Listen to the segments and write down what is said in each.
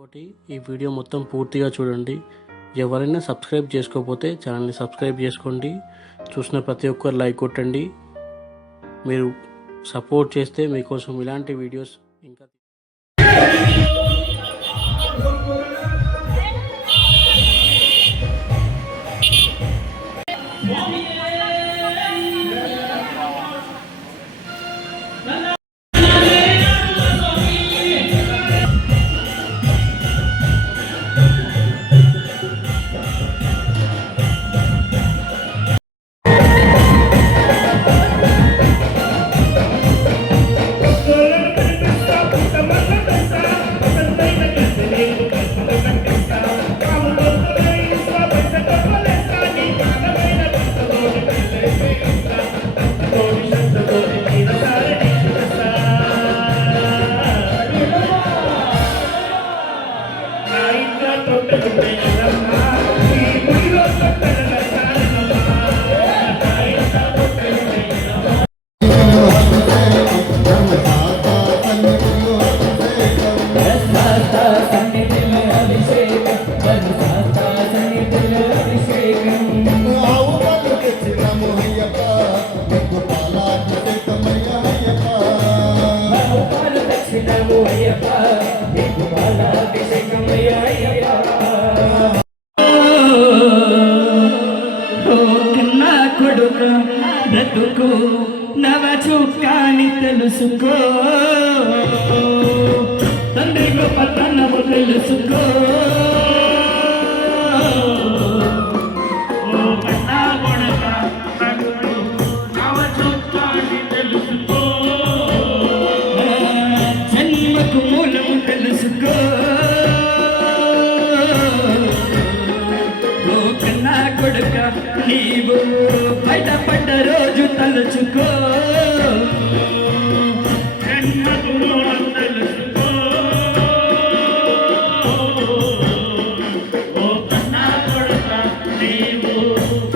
ఇంకోటి, ఈ వీడియో మొత్తం పూర్తిగా చూడండి. ఎవరైనా సబ్స్క్రైబ్ చేసుకోకపోతే ఛానల్ని సబ్స్క్రైబ్ చేసుకోండి. చూసిన ప్రతి ఒక్కరు లైక్ కొట్టండి. మీరు సపోర్ట్ చేస్తే మీకోసం ఇలాంటి వీడియోస్ ఇంకా బ్రతుకు నవ చుక్కాని తెలుసుకో, తండ్రి గొప్పతనము తెలుసుకో. జన్మకు మూలము తెలుసుకో, కన్నా కొడుక నీవు బయటపడ్డ రోజు తలుచుకో. జన్మకు మూలం తెలుసుకో, ఓ కన్నా కొడుక నీవు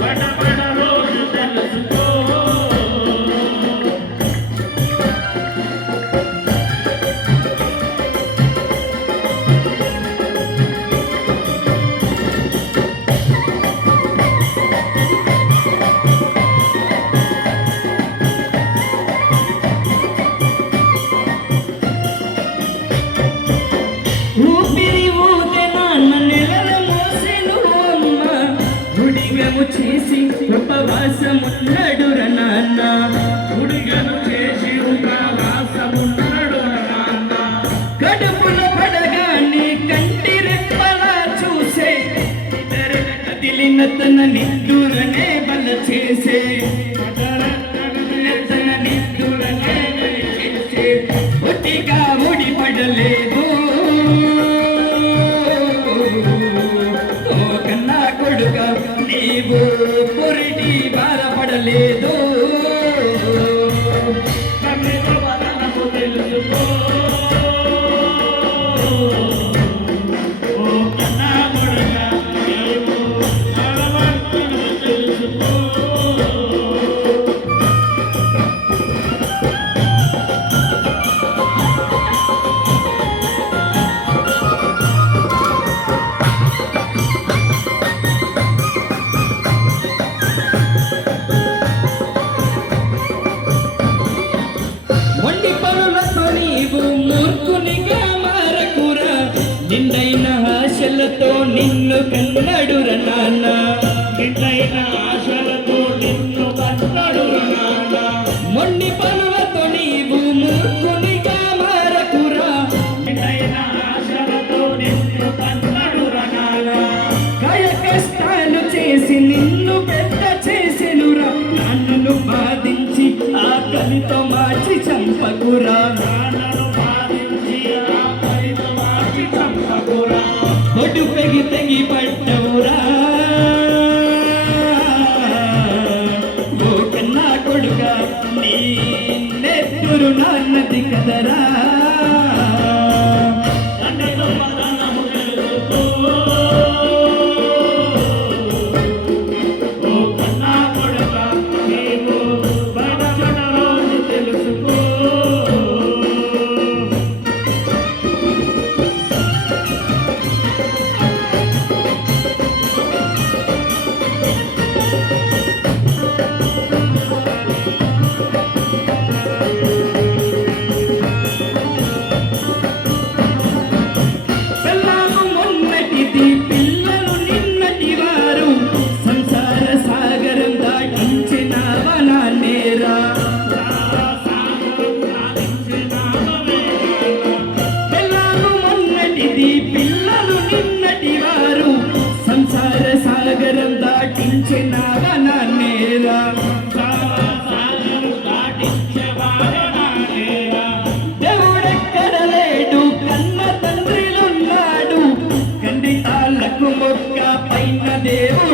బయటపడ్డ రోజు తెలుసుకో. ఊపిరి ఊదే నాన్న నెలలు మోసెను అమ్మ, గుడిగము చేసి ఉపవాసమున్నాడు నాన్న. గుడిగను చేసి ఉపవాసమున్నాడు నాన్న. కడుపున పడగానే కంటి రెప్పలా చూసే, కదిలిన తన నిద్దురనే బల చేసే, తన నిద్దురనే చేసే. ఒట్టిగా ముడిపడలేదు, నీవు పొరిటి బాధపడలేదు. తెలుసుకో, ఓ కన్నా కొడుక నీవు తెలుసుకో. మూర్ఖునిగా మారకురా, నిండైన ఆశలతో నిన్ను కన్నడుర నాన్న. నిండైన ఆశలతో నిన్ను కన్నడుర నాన్న. మొండి పనులతో నీవు మూర్ఖునిగా మారకురా, నిండైన ఆశలతో నిన్ను కన్నడుర నాన్న. కాయ కష్టాలు చేసి నిన్ను పెద్ద చేసెనురా, నన్ను బాధించి ఆకలితో మార్చి చంపకురా. ఒడ్డు పెగి తెగి పడ్డవురా, ఓ కన్నా కొడుక నీ నెత్తురు నాన్నది కదరా. ఓ కన్నా కొడుక నీవు బయటపడ రోజు తెలుసుకో. దేవుడు